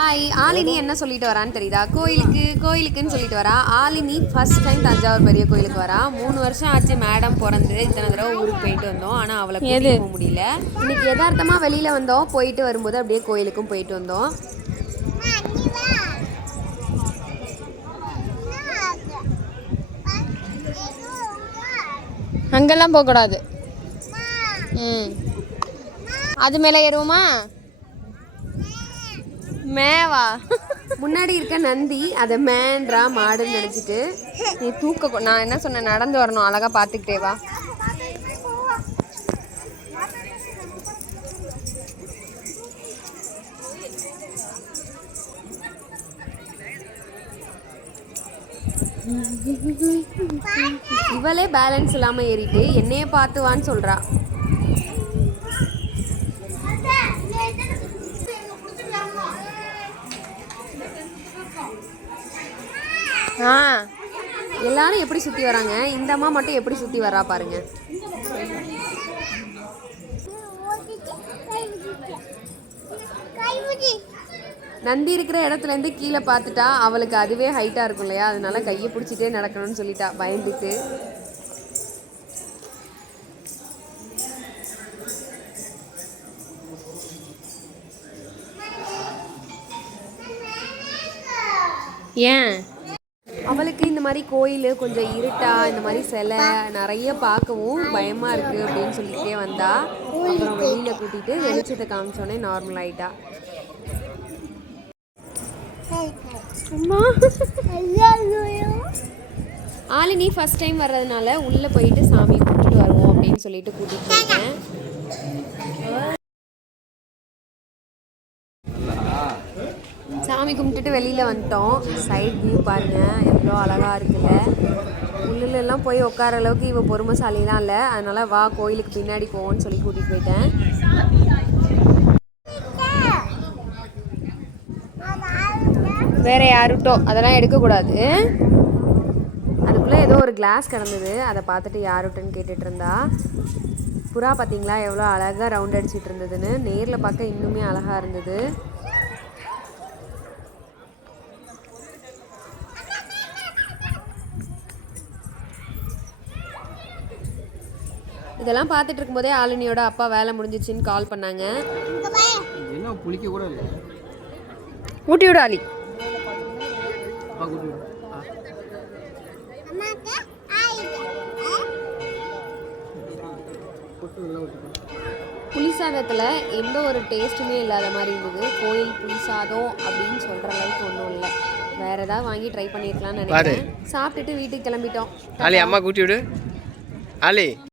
Hi, Aalini என்ன சொல்லிட்டு வரான்னு தெரியுதா? கோயிலுக்குன்னு சொல்லிட்டு வரா. ஆலினி ஃபர்ஸ்ட் டைம் தஞ்சாவூர் பெரிய கோயிலுக்கு வரா. 3 வருஷம் ஆச்சு மேடம் பிறந்து இத்தனை தடவை ஊருக்கு போயிட்டு வந்தோம். ஆனால் அவளை கூட்டிட்டு போக முடியல. இன்னைக்கு யதார்த்தமாக வெளியில் வந்தோம். போயிட்டு வரும்போது அப்படியே கோயிலுக்கும் போயிட்டு வந்தோம். அங்கெல்லாம் போகக்கூடாது. அது மேலே ஏறுவோமா? மேவா முன்னாடி இருக்க நந்தி அதை மேன்றா மாடுன்னு நினச்சிட்டு நீ தூக்க. நான் என்ன சொன்னேன், நடந்து வரணும், அழகாக பார்த்துக்கிட்டே வா. இவளே பேலன்ஸ் இல்லாமல் ஏறிட்டு என்னையே பார்த்துவான்னு சொல்கிறா. எல்லாரும் எப்படி சுற்றி வராங்க, இந்த அம்மா மட்டும் எப்படி சுற்றி வரா பாருங்க. நந்தி இருக்கிற இடத்துலேருந்து கீழே பார்த்துட்டா அவளுக்கு அதுவே ஹைட்டாக இருக்கும் இல்லையா, அதனால கையை பிடிச்சிட்டே நடக்கணும்னு சொல்லிட்டா பயந்துட்டு. ஏன் அவளுக்கு இந்த மாதிரி கோயில் கொஞ்சம் இருட்டா, இந்த மாதிரி சிலை நிறைய பார்க்கவும் பயமாக இருக்குது அப்படின்னு சொல்லிக்கிட்டே வந்தா. அப்புறம் வெளியில் கூட்டிகிட்டு வெளிச்சத்தை காமிச்சோடனே நார்மல் ஆகிட்டா. ஆலினி ஃபர்ஸ்ட் டைம் வர்றதுனால உள்ளே போயிட்டு சாமி கூட்டிட்டு வருவோம் அப்படின்னு சொல்லிட்டு கூட்டிகிட்டு போயிட்டேன். சாமி கும்பிட்டுட்டு வெளியில் வந்துட்டோம். சைட் வியூ பாருங்கள் எவ்வளோ அழகாக இருக்குல்ல. உள்ளெல்லாம் போய் உட்கார அளவுக்கு இவ பொறுமைசாலிலாம் இல்லை. அதனால் வா கோயிலுக்கு பின்னாடி போவோன்னு சொல்லி கூட்டிகிட்டு போயிட்டேன். வேற யாருட்டோ அதெல்லாம் எடுக்கக்கூடாது. அதுக்குள்ளே ஏதோ ஒரு கிளாஸ் கிடந்தது, அதை பார்த்துட்டு யாருட்டன்னு கேட்டுட்டு இருந்தா. புறா பார்த்தீங்களா எவ்வளோ அழகாக ரவுண்ட் அடிச்சிட்டு இருந்ததுன்னு. நேரில் பார்க்க இன்னுமே அழகாக இருந்தது. இதெல்லாம் பார்த்துட்டு இருக்கும்போதே ஆலினியோட அப்பா வேலை முடிஞ்சிச்சுன்னு கால் பண்ணாங்க. ஊட்டி விடு ஆலி. புளிசாதத்தில் எந்த ஒரு டேஸ்ட்டுமே இல்லாத மாதிரி இருந்தது. கோயில் புளிசாதம் அப்படின்னு சொல்கிற அளவுக்கு ஒன்றும் இல்லை. வேறு ஏதாவது வாங்கி ட்ரை பண்ணியிருக்கலாம்னு நினைக்கிறேன். சாப்பிட்டுட்டு வீட்டுக்கு கிளம்பிட்டோம். ஆலி அம்மா கூட்டி விடு ஆலி.